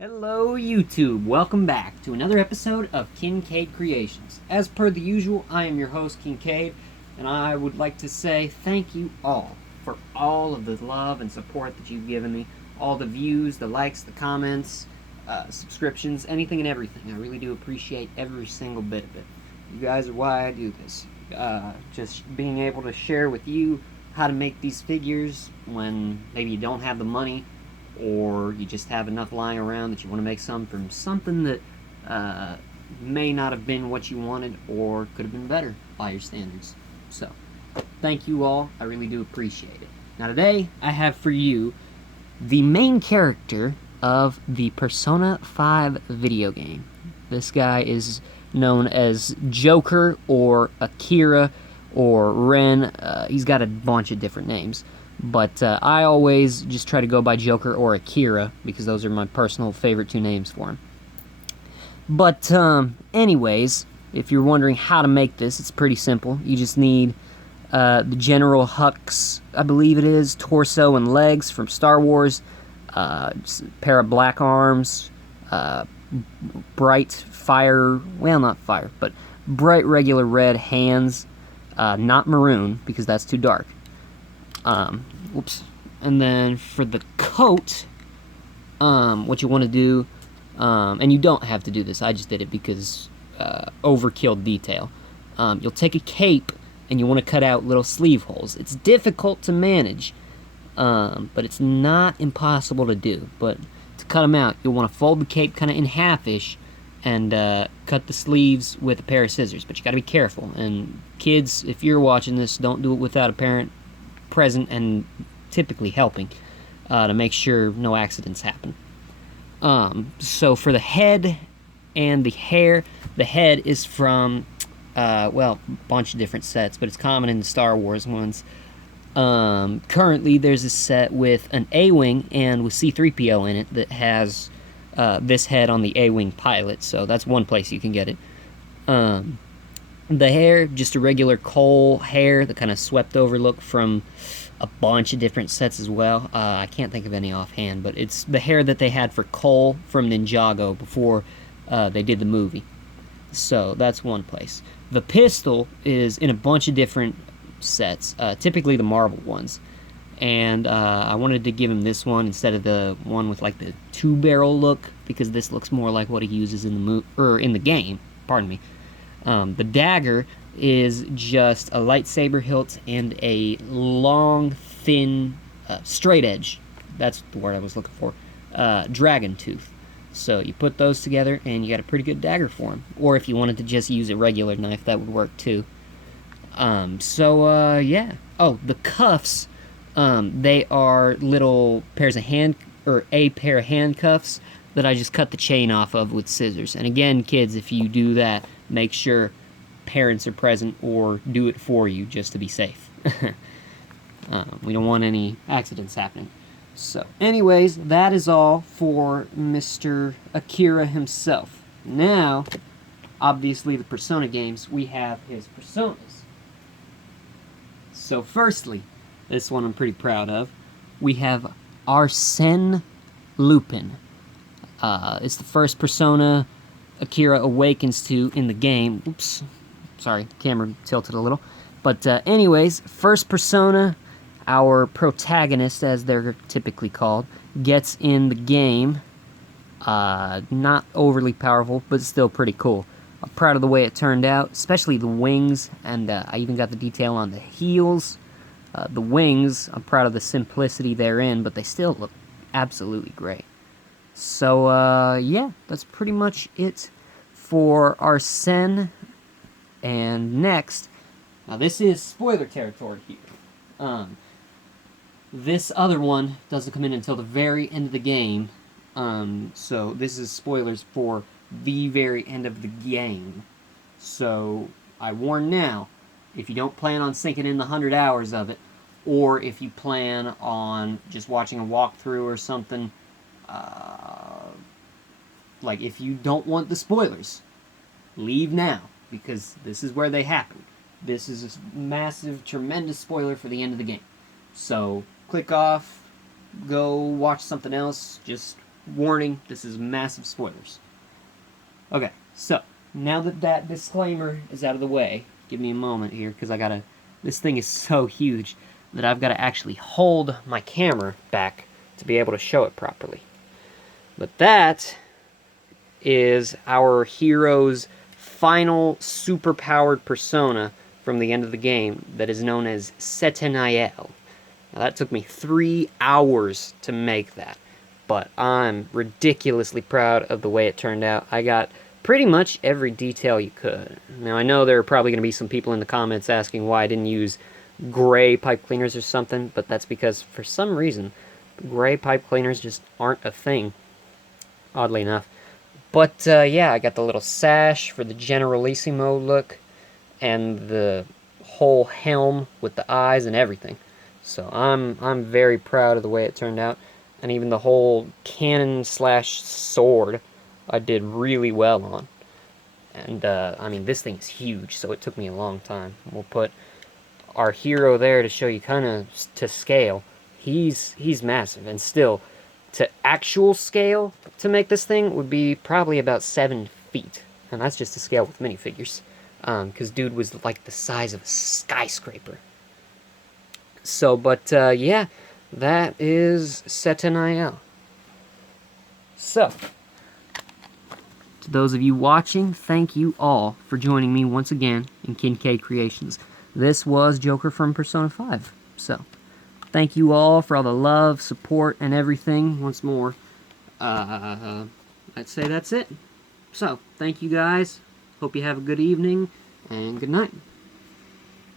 Hello YouTube, welcome back to another episode of Kincaid Kreations. As per the usual, I am your host Kincaid, and I would like to say thank you all for all of the love and support that you've given me. All the views, the likes, the comments, subscriptions, anything and everything. I really do appreciate every single bit of it. You guys are why I do this. Just being able to share with you how to make these figures when maybe you don't have the money, or you just have enough lying around that you want to make some from something that may not have been what you wanted or could have been better by your standards. So, thank you all. I really do appreciate it. Now today, I have for you the main character of the Persona 5 video game. This guy is known as Joker or Akira or Ren. He's got a bunch of different names. But I always just try to go by Joker or Akira, because those are my personal favorite two names for him. But anyways, if you're wondering how to make this, it's pretty simple. You just need the General Hux, I believe it is, torso and legs from Star Wars, a pair of black arms, bright fire, well, not fire, but bright regular red hands, not maroon, because that's too dark. Whoops. And then for the coat, what you want to do, and you don't have to do this, I just did it because overkill detail. You'll take a cape and you want to cut out little sleeve holes. It's difficult to manage, but it's not impossible to do. But to cut them out, you'll want to fold the cape kind of in half-ish and cut the sleeves with a pair of scissors. But you got to be careful. And kids, if you're watching this, don't do it without a parent present and typically helping to make sure no accidents happen. So for the head and the hair, the head is from well, a bunch of different sets, but it's common in the Star Wars ones. Currently there's a set with an A-Wing and with C-3PO in it that has this head on the A-Wing pilot, so that's one place you can get it. The hair, just a regular Cole hair, the kind of swept over look from a bunch of different sets as well. I can't think of any offhand, but it's the hair that they had for Cole from Ninjago before they did the movie. So that's one place. The pistol is in a bunch of different sets, typically the Marvel ones. And I wanted to give him this one instead of the one with like the two-barrel look, because this looks more like what he uses in the game. Pardon me. The dagger is just a lightsaber hilt and a long, thin, straight edge. That's the word I was looking for. Dragon tooth. So you put those together and you got a pretty good dagger for him. Or if you wanted to just use a regular knife, that would work too. Yeah. Oh, the cuffs, they are little pairs of a pair of handcuffs that I just cut the chain off of with scissors. And again, kids, if you do that, make sure parents are present or do it for you just to be safe. We don't want any accidents happening. So, anyways, that is all for Mr. Akira himself. Now, obviously, the Persona games, we have his personas. So, firstly, this one I'm pretty proud of, we have Arsène Lupin. It's the first Persona Akira awakens to in the game. Oops, sorry, camera tilted a little. But anyways, first Persona, our protagonist, as they're typically called, gets in the game. Not overly powerful, but still pretty cool. I'm proud of the way it turned out, especially the wings, and I even got the detail on the heels. The wings, I'm proud of the simplicity therein, but they still look absolutely great. So, yeah, that's pretty much it for Arsène. And next, now this is spoiler territory here. This other one doesn't come in until the very end of the game. So this is spoilers for the very end of the game. So, I warn now, if you don't plan on sinking in the 100 hours of it, or if you plan on just watching a walkthrough or something, like if you don't want the spoilers, leave now, because this is where they happen. This is a massive, tremendous spoiler for the end of the game. So, click off, go watch something else, just warning, this is massive spoilers. Okay, so, now that that disclaimer is out of the way, give me a moment here, because this thing is so huge that I've got to actually hold my camera back to be able to show it properly. But that is our hero's final super-powered persona from the end of the game that is known as Setanael. Now, that took me 3 hours to make that, but I'm ridiculously proud of the way it turned out. I got pretty much every detail you could. Now, I know there are probably going to be some people in the comments asking why I didn't use gray pipe cleaners or something, but that's because, for some reason, gray pipe cleaners just aren't a thing, oddly enough. But, yeah, I got the little sash for the Generalissimo look, and the whole helm with the eyes and everything. So I'm very proud of the way it turned out, and even the whole cannon slash sword I did really well on. And, I mean, this thing is huge, so it took me a long time. We'll put our hero there to show you kind of to scale. He's massive, and still, to actual scale to make this thing would be probably about 7 feet. And that's just to scale with minifigures. Because dude was like the size of a skyscraper. So, but, yeah, that is Setanael. So, to those of you watching, thank you all for joining me once again in Kincaid Kreations. This was Joker from Persona 5. So, thank you all for all the love, support, and everything once more. I'd say that's it. So, thank you guys. Hope you have a good evening, and good night.